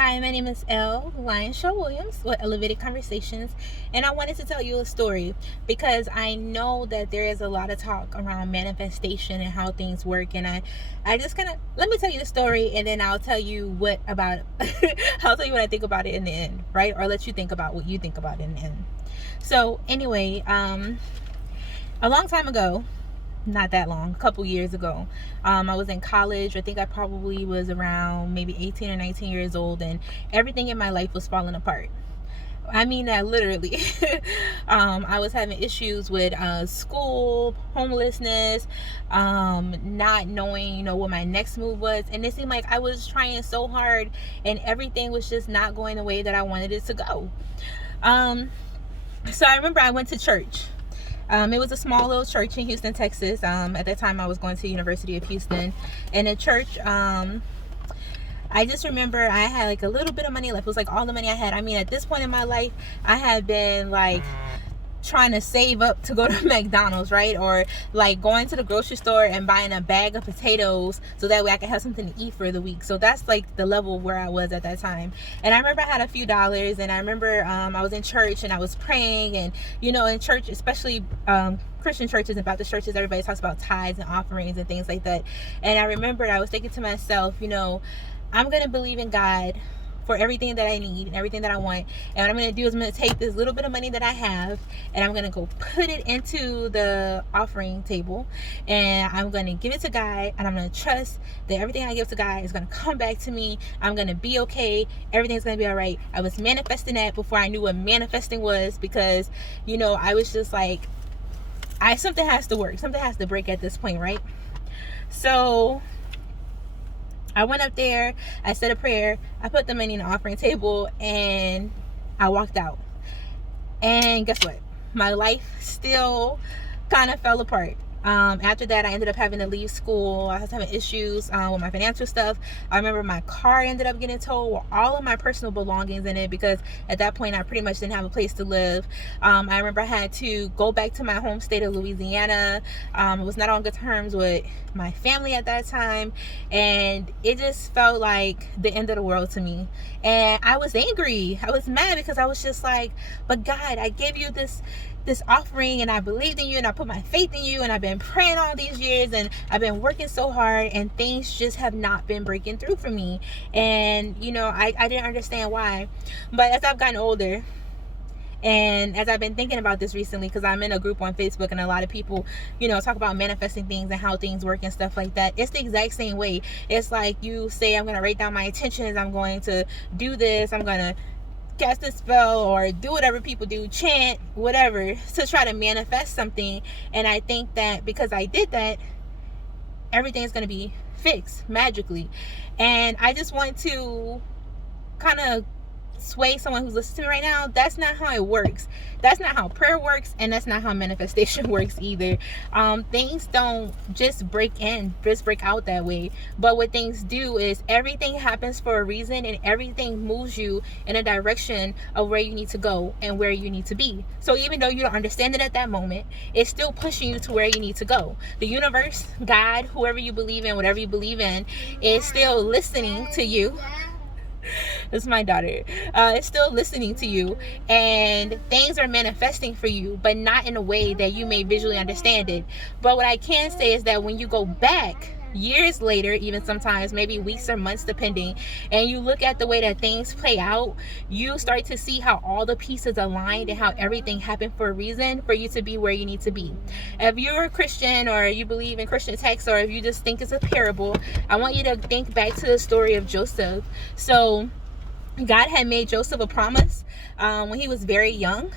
Hi, my name is Elle Lion Show Williams with Elevated Conversations, and I wanted to tell you a story because I know that there is a lot of talk around manifestation and how things work. And I just kind of let me tell you the story, and then I'll tell you what about I'll tell you what I think about it in the end, right? Or let you think about what you think about it in the end. So anyway, a long time ago, not that long, a couple years ago, I was in college. I think I probably was around maybe 18 or 19 years old, and everything in my life was falling apart. I mean that literally. I was having issues with school, homelessness, not knowing, what my next move was. And it seemed like I was trying so hard and everything was just not going the way that I wanted it to go. So I remember I went to church. It was a small little church in Houston, Texas. At that time, I was going to the University of Houston. And the church, I just remember I had like a little bit of money left. It was like all the money I had. I mean, at this point in my life, I had been like trying to save up to go to McDonald's, right? Or like going to the grocery store and buying a bag of potatoes so that way I could have something to eat for the week. So that's like the level where I was at that time. And I remember I had a few dollars, and I remember I was in church and I was praying, and in church, especially Christian churches and Baptist churches, everybody talks about tithes and offerings and things like that. And I remember I was thinking to myself, I'm going to believe in God for everything that I need and everything that I want. And what I'm going to do is I'm going to take this little bit of money that I have, and I'm going to go put it into the offering table, and I'm going to give it to God, and I'm going to trust that everything I give to God is going to come back to me. I'm going to be okay. Everything's going to be all right. I was manifesting that before I knew what manifesting was, because, I was just like, something has to work. Something has to break at this point, right? So I went up there, I said a prayer, I put the money in the offering table, and I walked out. And guess what? My life still kind of fell apart. After that, I ended up having to leave school. I was having issues with my financial stuff. I remember my car ended up getting towed with all of my personal belongings in it, because at that point I pretty much didn't have a place to live. I remember I had to go back to my home state of Louisiana. I was not on good terms with my family at that time, and it just felt like the end of the world to me. And I was angry. I was mad, because I was just like, but God, I gave you this offering, and I believed in you, and I put my faith in you, and I've been praying all these years, and I've been working so hard, and things just have not been breaking through for me. And I didn't understand why. But as I've gotten older, and as I've been thinking about this recently, because I'm in a group on Facebook, and a lot of people, talk about manifesting things and how things work and stuff like that. It's the exact same way. It's like you say, I'm going to write down my intentions, I'm going to do this, I'm going to cast a spell, or do whatever people do, chant, whatever, to try to manifest something. And I think that because I did that, everything's going to be fixed magically. And I just want to kind of sway someone who's listening to me right now. That's not how it works. That's not how prayer works, and that's not how manifestation works either. Things don't just break out that way. But what things do is everything happens for a reason, and everything moves you in a direction of where you need to go and where you need to be. So even though you don't understand it at that moment, it's still pushing you to where you need to go. The universe, God, whoever you believe in, whatever you believe in, is still listening to you. This is my daughter. It's still listening to you, and things are manifesting for you, but not in a way that you may visually understand it. But what I can say is that when you go back years later, even sometimes maybe weeks or months depending, and you look at the way that things play out, you start to see how all the pieces aligned and how everything happened for a reason for you to be where you need to be. If you're a Christian, or you believe in Christian texts, or if you just think it's a parable, I want you to think back to the story of Joseph. So God had made Joseph a promise when he was very young,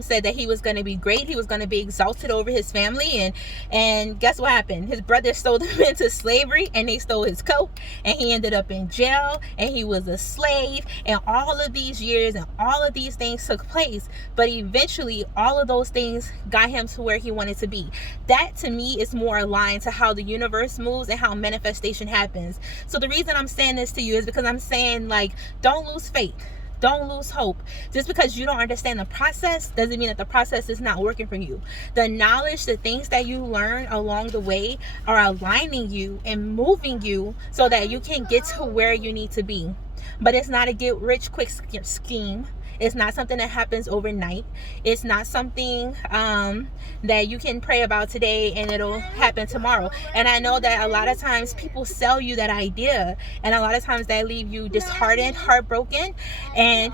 said that he was going to be great, he was going to be exalted over his family, and guess what happened? His brothers sold him into slavery, and they stole his coat, and he ended up in jail, and he was a slave, and all of these years and all of these things took place, but eventually all of those things got him to where he wanted to be. That to me is more aligned to how the universe moves and how manifestation happens. So the reason I'm saying this to you is because I'm saying, like, don't lose faith. Don't lose hope. Just because you don't understand the process doesn't mean that the process is not working for you. The knowledge, the things that you learn along the way are aligning you and moving you so that you can get to where you need to be. but it's not a get rich quick scheme. It's not something that happens overnight. It's not something that you can pray about today and it'll happen tomorrow. And I know that a lot of times people sell you that idea, and a lot of times that leave you disheartened, heartbroken, and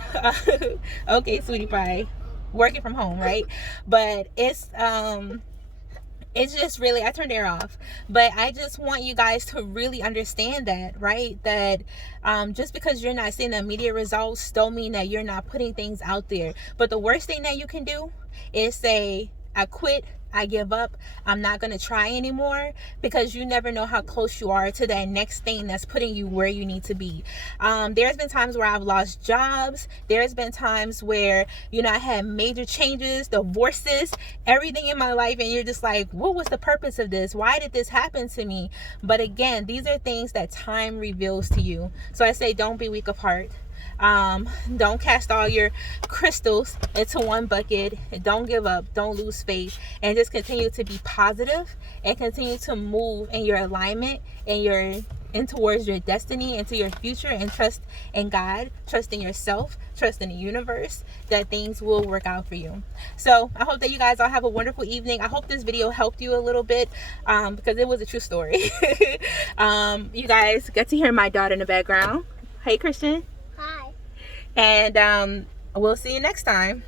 okay, sweetie pie, working from home, right? But it's just really, I turned air off, but I just want you guys to really understand that, right? That just because you're not seeing the immediate results don't mean that you're not putting things out there. But the worst thing that you can do is say, I quit, I give up, I'm not going to try anymore, because you never know how close you are to that next thing that's putting you where you need to be. There's been times where I've lost jobs. There's been times where, you know, I had major changes, divorces, everything in my life, and you're just like, what was the purpose of this? Why did this happen to me? But again, these are things that time reveals to you. So I say, don't be weak of heart. Don't cast all your crystals into one bucket. Don't give up, don't lose faith, and just continue to be positive and continue to move in your alignment and in towards your destiny, into your future, and trust in God, trust in yourself, trust in the universe, that things will work out for you. So I hope that you guys all have a wonderful evening. I hope this video helped you a little bit, because it was a true story. You guys get to hear my daughter in the background. Hey, Christian. Hi. And we'll see you next time.